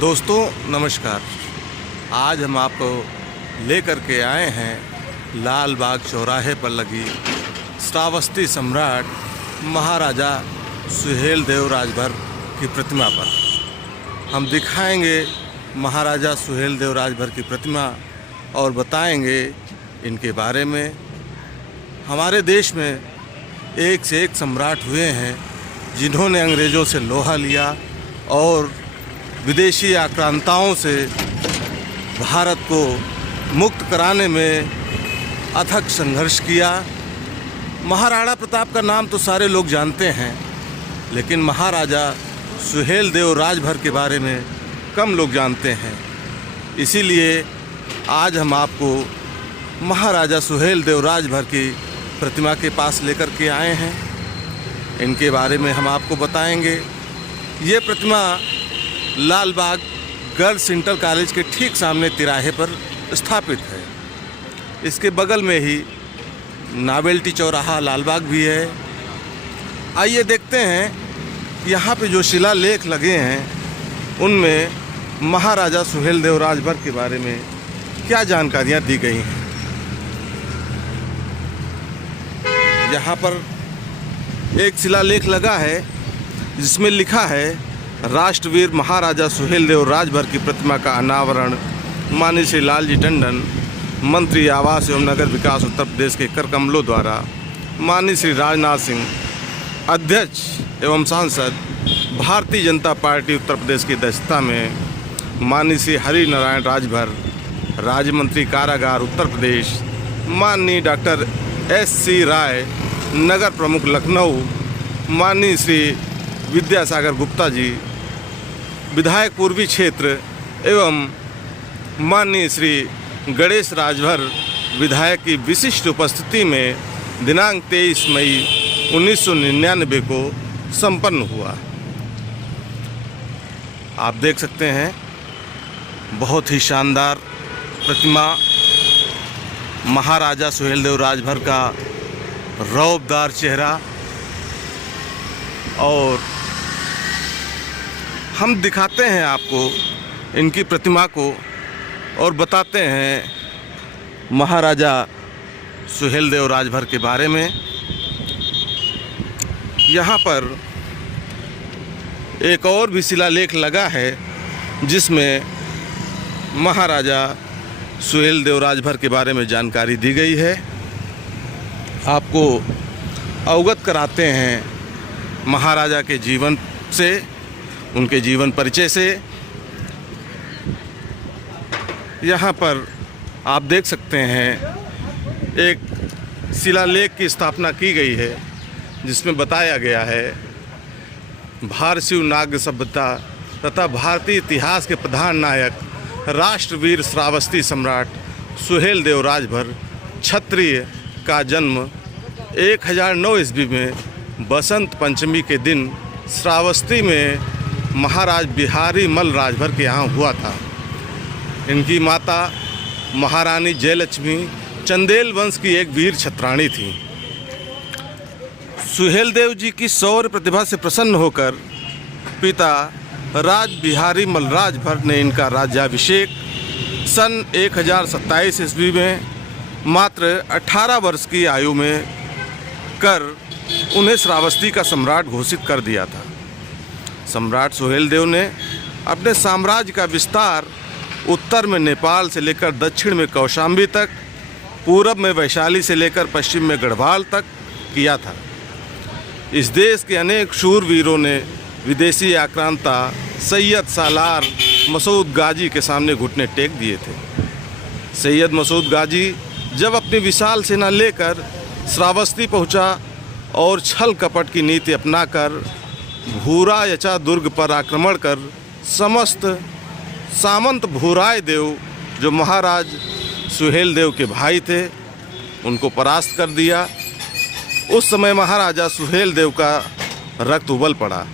दोस्तों नमस्कार। आज हम आपको लेकर के आए हैं लाल बाग चौराहे पर लगी श्रावस्ती सम्राट महाराजा सुहेलदेव राजभर की प्रतिमा पर। हम दिखाएंगे महाराजा सुहेलदेव राजभर की प्रतिमा और बताएंगे इनके बारे में। हमारे देश में एक से एक सम्राट हुए हैं जिन्होंने अंग्रेज़ों से लोहा लिया और विदेशी आक्रांताओं से भारत को मुक्त कराने में अथक संघर्ष किया। महाराणा प्रताप का नाम तो सारे लोग जानते हैं, लेकिन महाराजा सुहेलदेव राजभर के बारे में कम लोग जानते हैं। इसीलिए आज हम आपको महाराजा सुहेलदेव राजभर की प्रतिमा के पास लेकर के आए हैं। इनके बारे में हम आपको बताएंगे। ये प्रतिमा लाल बाग गर्ल्स इंटर कॉलेज के ठीक सामने तिराहे पर स्थापित है। इसके बगल में ही नावेल्टी चौराहा लाल बाग भी है। आइए देखते हैं यहाँ पे जो शिलालेख लगे हैं उनमें महाराजा सुहेलदेव राजभर के बारे में क्या जानकारियाँ दी गई हैं। यहाँ पर एक शिलालेख लगा है जिसमें लिखा है, राष्ट्रवीर महाराजा सुहेलदेव राजभर की प्रतिमा का अनावरण माननीय श्री लालजी टंडन, मंत्री आवास एवं नगर विकास उत्तर प्रदेश के कर कमलों द्वारा माननीय श्री राजनाथ सिंह, अध्यक्ष एवं सांसद भारतीय जनता पार्टी उत्तर प्रदेश की अध्यक्षता में माननीय श्री हरि नारायण राजभर, राज्य मंत्री कारागार उत्तर प्रदेश माननीय डॉक्टर S.C. राय, नगर प्रमुख लखनऊ माननीय श्री विद्यासागर गुप्ता जी, विधायक पूर्वी क्षेत्र एवं माननीय श्री गणेश राजभर विधायक की विशिष्ट उपस्थिति में दिनांक 23 मई 1999 को संपन्न हुआ। आप देख सकते हैं बहुत ही शानदार प्रतिमा महाराजा सुहेलदेव राजभर का रौबदार चेहरा। और हम दिखाते हैं आपको इनकी प्रतिमा को और बताते हैं महाराजा सुहेलदेव राजभर के बारे में। यहाँ पर एक और भी शिलालेख लगा है जिसमें महाराजा सुहेलदेव राजभर के बारे में जानकारी दी गई है। आपको अवगत कराते हैं महाराजा के जीवन से, उनके जीवन परिचय से। यहाँ पर आप देख सकते हैं एक शिलालेख की स्थापना की गई है जिसमें बताया गया है, भारशिव नाग सभ्यता तथा भारतीय इतिहास के प्रधान नायक राष्ट्रवीर श्रावस्ती सम्राट सुहेलदेव राजभर क्षत्रिय का जन्म 1009 ईस्वी में बसंत पंचमी के दिन श्रावस्ती में महाराज बिहारी मल राजभर के यहाँ हुआ था। इनकी माता महारानी जयलक्ष्मी चंदेल वंश की एक वीर छत्राणी थी। सुहेलदेव जी की शौर्य प्रतिभा से प्रसन्न होकर पिता राज बिहारी मल राजभर ने इनका राज्याभिषेक सन 1027 ईस्वी में मात्र 18 वर्ष की आयु में कर उन्हें श्रावस्ती का सम्राट घोषित कर दिया था। सम्राट सुहेलदेव ने अपने साम्राज्य का विस्तार उत्तर में नेपाल से लेकर दक्षिण में कौशाम्बी तक, पूरब में वैशाली से लेकर पश्चिम में गढ़वाल तक किया था। इस देश के अनेक शूरवीरों ने विदेशी आक्रांता सैयद सालार मसूद गाजी के सामने घुटने टेक दिए थे। सैयद मसूद गाजी जब अपनी विशाल सेना लेकर श्रावस्ती पहुंचा और छल कपट की नीति अपनाकर भूरा यचा दुर्ग पर आक्रमण कर समस्त सामंत भूराय देव जो महाराज सुहेलदेव के भाई थे उनको परास्त कर दिया। उस समय महाराजा सुहेलदेव का रक्त उबल पड़ा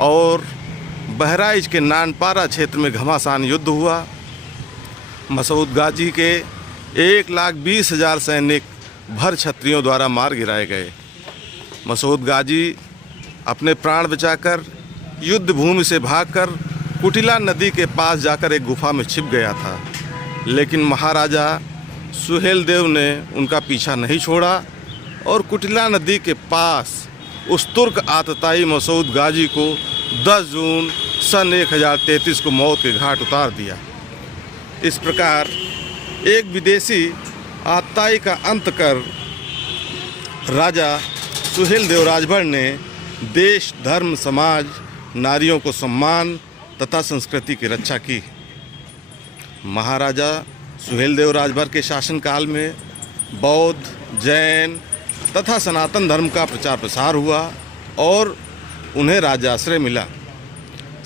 और बहराइच के नानपारा क्षेत्र में घमासान युद्ध हुआ। मसूद गाजी के 1,20,000 सैनिक भर क्षत्रियों द्वारा मार गिराए गए। मसूद गाजी अपने प्राण बचाकर युद्ध भूमि से भागकर कुटिला नदी के पास जाकर एक गुफा में छिप गया था, लेकिन महाराजा सुहेलदेव ने उनका पीछा नहीं छोड़ा और कुटिला नदी के पास उस तुर्क आतताई मसूद गाजी को 10 जून सन 1033 को मौत के घाट उतार दिया। इस प्रकार एक विदेशी आतताई का अंत कर राजा सुहेलदेव राजभर ने देश, धर्म, समाज, नारियों को सम्मान तथा संस्कृति की रक्षा की। महाराजा सुहेलदेव राजभर के शासनकाल में बौद्ध, जैन तथा सनातन धर्म का प्रचार प्रसार हुआ और उन्हें राजाश्रय मिला।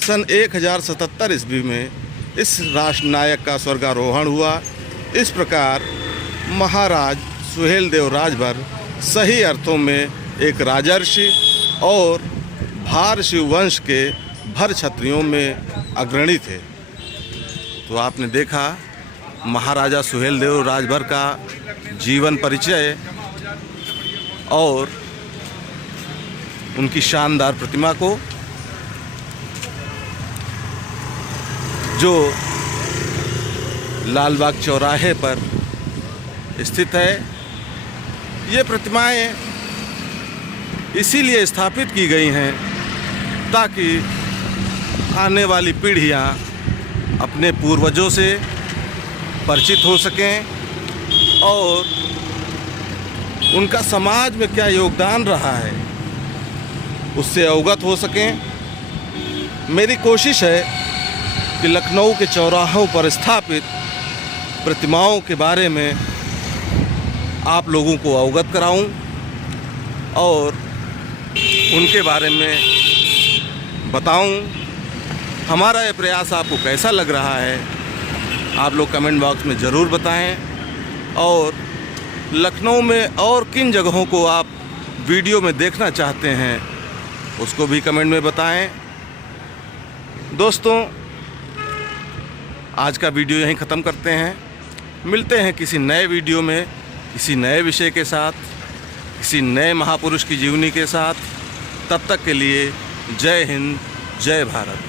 सन 1077 ईस्वी में इस राष्ट्रनायक का स्वर्गारोहण हुआ। इस प्रकार महाराज सुहेलदेव राजभर सही अर्थों में एक राजर्षि और भारषि वंश के भर क्षत्रियों में अग्रणी थे। तो आपने देखा महाराजा सुहेलदेव राजभर का जीवन परिचय और उनकी शानदार प्रतिमा को, जो लालबाग चौराहे पर स्थित है। ये प्रतिमाएं इसीलिए स्थापित की गई हैं ताकि आने वाली पीढ़ियां अपने पूर्वजों से परिचित हो सकें और उनका समाज में क्या योगदान रहा है उससे अवगत हो सकें। मेरी कोशिश है कि लखनऊ के चौराहों पर स्थापित प्रतिमाओं के बारे में आप लोगों को अवगत कराऊं और उनके बारे में बताऊं। हमारा ये प्रयास आपको कैसा लग रहा है आप लोग कमेंट बॉक्स में ज़रूर बताएं और लखनऊ में और किन जगहों को आप वीडियो में देखना चाहते हैं उसको भी कमेंट में बताएं। दोस्तों, आज का वीडियो यहीं ख़त्म करते हैं। मिलते हैं किसी नए वीडियो में, किसी नए विषय के साथ, किसी नए महापुरुष की जीवनी के साथ। तब तक के लिए जय हिंद, जय भारत।